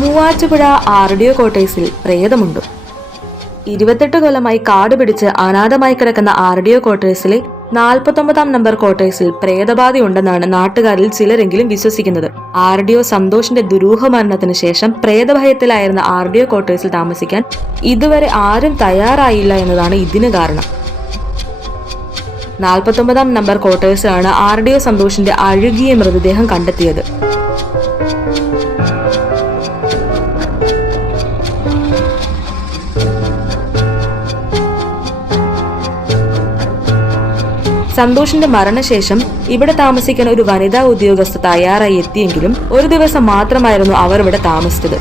Muvattupuzha RDO ക്വാർട്ടേഴ്സിൽ പ്രേതമുണ്ട്. 28 കൊല്ലമായി കാട് പിടിച്ച് അനാഥമായി കിടക്കുന്ന RDO ക്വാർട്ടേഴ്സിലെ 49-ാം നമ്പർ ക്വാർട്ടേഴ്സിൽ പ്രേതബാധയുണ്ടെന്നാണ് നാട്ടുകാരിൽ ചിലരെങ്കിലും വിശ്വസിക്കുന്നത്. RDO സന്തോഷിന്റെ ദുരൂഹ മരണത്തിന് ശേഷം പ്രേതഭയത്തിലായിരുന്ന RDO ക്വാർട്ടേഴ്സിൽ താമസിക്കാൻ ഇതുവരെ ആരും തയ്യാറായില്ല എന്നതാണ് ഇതിന് കാരണം. 49-ാം നമ്പർ ക്വാർട്ടേഴ്സിലാണ് RDO സന്തോഷിന്റെ അഴുകിയ മൃതദേഹം കണ്ടെത്തിയത്. സന്തോഷിന്റെ മരണശേഷം ഇവിടെ താമസിക്കാൻ ഒരു വനിതാ ഉദ്യോഗസ്ഥ തയ്യാറായി എത്തിയെങ്കിലും ഒരു ദിവസം മാത്രമായിരുന്നു അവർ ഇവിടെ താമസിച്ചത്.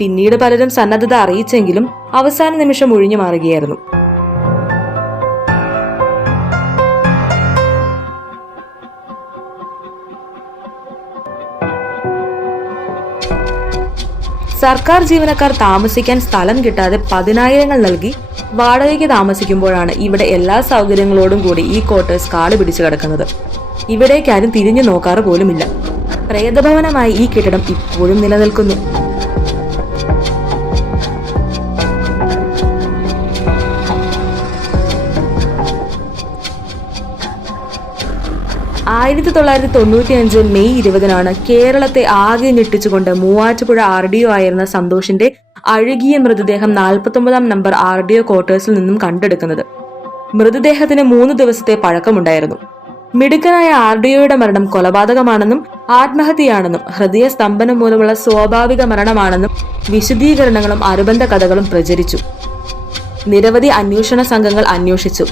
പിന്നീട് പലരും സന്നദ്ധത അറിയിച്ചെങ്കിലും അവസാന നിമിഷം ഒഴിഞ്ഞു മാറുകയായിരുന്നു. സർക്കാർ ജീവനക്കാർ താമസിക്കാൻ സ്ഥലം കിട്ടാതെ 10,000 നൽകി വാടകയ്ക്ക് താമസിക്കുമ്പോഴാണ് ഇവിടെ എല്ലാ സൗകര്യങ്ങളോടും കൂടി ഈ ക്വാർട്ടേഴ്സ് കാട് പിടിച്ചു കിടക്കുന്നത്. ഇവിടേക്കാരും തിരിഞ്ഞു നോക്കാറ് പോലുമില്ല. പ്രേതഭവനമായി ഈ കെട്ടിടം ഇപ്പോഴും നിലനിൽക്കുന്നു. മെയ് 20 കേരളത്തെ ആകെ ഞെട്ടിച്ചുകൊണ്ട് മൂവാറ്റുപുഴ RDO ആയിരുന്ന സന്തോഷിന്റെ അഴുകിയ മൃതദേഹം 49-ാം നമ്പർ RDO ക്വാർട്ടേഴ്സിൽ നിന്നും കണ്ടെടുക്കുന്നത്. മൃതദേഹത്തിന് 3 ദിവസത്തെ പഴക്കമുണ്ടായിരുന്നു. മിടുക്കനായ RDOയുടെ മരണം കൊലപാതകമാണെന്നും ആത്മഹത്യയാണെന്നും ഹൃദയ സ്തംഭനം മൂലമുള്ള സ്വാഭാവിക മരണമാണെന്നും വിശദീകരണങ്ങളും അനുബന്ധ കഥകളും പ്രചരിച്ചു. നിരവധി അന്വേഷണ സംഘങ്ങൾ അന്വേഷിച്ചു.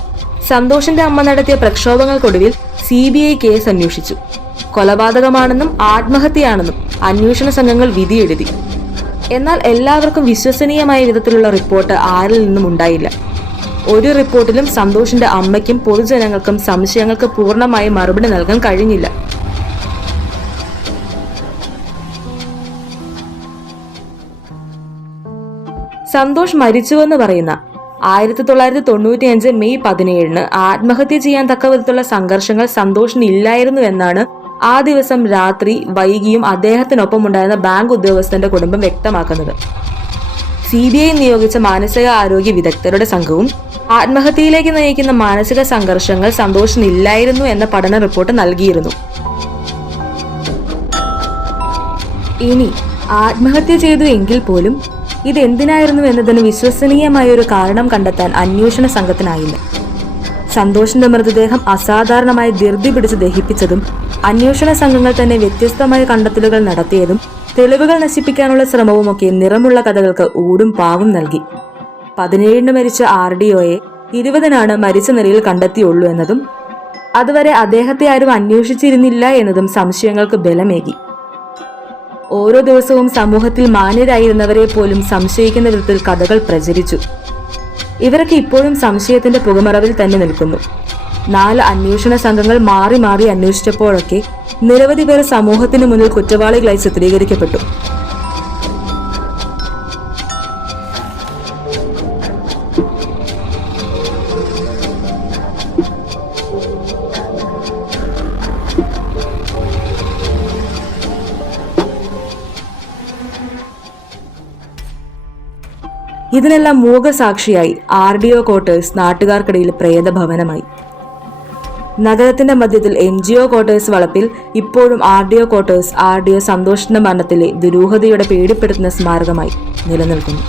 സന്തോഷിന്റെ അമ്മ നടത്തിയ പ്രക്ഷോഭങ്ങൾക്കൊടുവിൽ CBI കേസ് അന്വേഷിച്ചു. കൊലപാതകമാണെന്നും ആത്മഹത്യയാണെന്നും അന്വേഷണ സംഘങ്ങൾ വിധിയെഴുതി. എന്നാൽ എല്ലാവർക്കും വിശ്വസനീയമായ വിധത്തിലുള്ള റിപ്പോർട്ട് ആരിൽ നിന്നും ഉണ്ടായില്ല. ഒരു റിപ്പോർട്ടിലും സന്തോഷിന്റെ അമ്മയ്ക്കും പൊതുജനങ്ങൾക്കും സംശയങ്ങൾക്ക് പൂർണ്ണമായി മറുപടി നൽകാൻ കഴിഞ്ഞില്ല. സന്തോഷ് മരിച്ചുവെന്ന് പറയുന്ന 1995 മെയ് 17 ആത്മഹത്യ ചെയ്യാൻ തക്ക വിധത്തിലുള്ള സംഘർഷങ്ങൾ സന്തോഷിന് ഇല്ലായിരുന്നു എന്നാണ് ആ ദിവസം രാത്രി വൈകിയും അദ്ദേഹത്തിനൊപ്പം ഉണ്ടായിരുന്ന ബാങ്ക് ഉദ്യോഗസ്ഥന്റെ കുടുംബം വ്യക്തമാക്കുന്നത്. CBI നിയോഗിച്ച മാനസിക ആരോഗ്യ വിദഗ്ധരുടെ സംഘവും ആത്മഹത്യയിലേക്ക് നയിക്കുന്ന മാനസിക സംഘർഷങ്ങൾ സന്തോഷിന് ഇല്ലായിരുന്നു എന്ന പഠന റിപ്പോർട്ട് നൽകിയിരുന്നു. ഇനി ആത്മഹത്യ ചെയ്തു എങ്കിൽ പോലും ഇതെന്തിനായിരുന്നു എന്നതിന് വിശ്വസനീയമായ ഒരു കാരണം കണ്ടെത്താൻ അന്വേഷണ സംഘത്തിനായില്ല. സന്തോഷിന്റെ മൃതദേഹം അസാധാരണമായി ധൃതി പിടിച്ച് ദഹിപ്പിച്ചതും അന്വേഷണ സംഘങ്ങൾ തന്നെ വ്യത്യസ്തമായ കണ്ടെത്തലുകൾ നടത്തിയതും തെളിവുകൾ നശിപ്പിക്കാനുള്ള ശ്രമവുമൊക്കെ നിറമുള്ള കഥകൾക്ക് ഊടും പാവും നൽകി. 17 മരിച്ച RDOയെ 20 മരിച്ച നിലയിൽ കണ്ടെത്തിയുള്ളൂ എന്നതും അതുവരെ അദ്ദേഹത്തെ ആരും അന്വേഷിച്ചിരുന്നില്ല എന്നതും സംശയങ്ങൾക്ക് ബലമേകി. ഓരോ ദിവസവും സമൂഹത്തിൽ മാന്യരായിരുന്നവരെ പോലും സംശയിക്കുന്ന വിധത്തിൽ കഥകൾ പ്രചരിച്ചു. ഇവരൊക്കെ ഇപ്പോഴും സംശയത്തിന്റെ പുകമറവിൽ തന്നെ നിൽക്കുന്നു. 4 അന്വേഷണ സംഘങ്ങൾ മാറി മാറി അന്വേഷിച്ചപ്പോഴൊക്കെ നിരവധി പേർ സമൂഹത്തിന് മുന്നിൽ കുറ്റവാളികളായി ചിത്രീകരിക്കപ്പെട്ടു. ഇതിനെല്ലാം മൂകസാക്ഷിയായി RDO ക്വാർട്ടേഴ്സ് നാട്ടുകാർക്കിടയിൽ പ്രേതഭവനമായി. നഗരത്തിന്റെ മധ്യത്തിൽ NGO ക്വാർട്ടേഴ്സ് വളപ്പിൽ ഇപ്പോഴും RDO ക്വാർട്ടേഴ്സ് RDO സന്തോഷിന്റെ മരണത്തിലെ ദുരൂഹതയുടെ പേടിപ്പെടുത്തുന്ന സ്മാരകമായി നിലനിൽക്കുന്നു.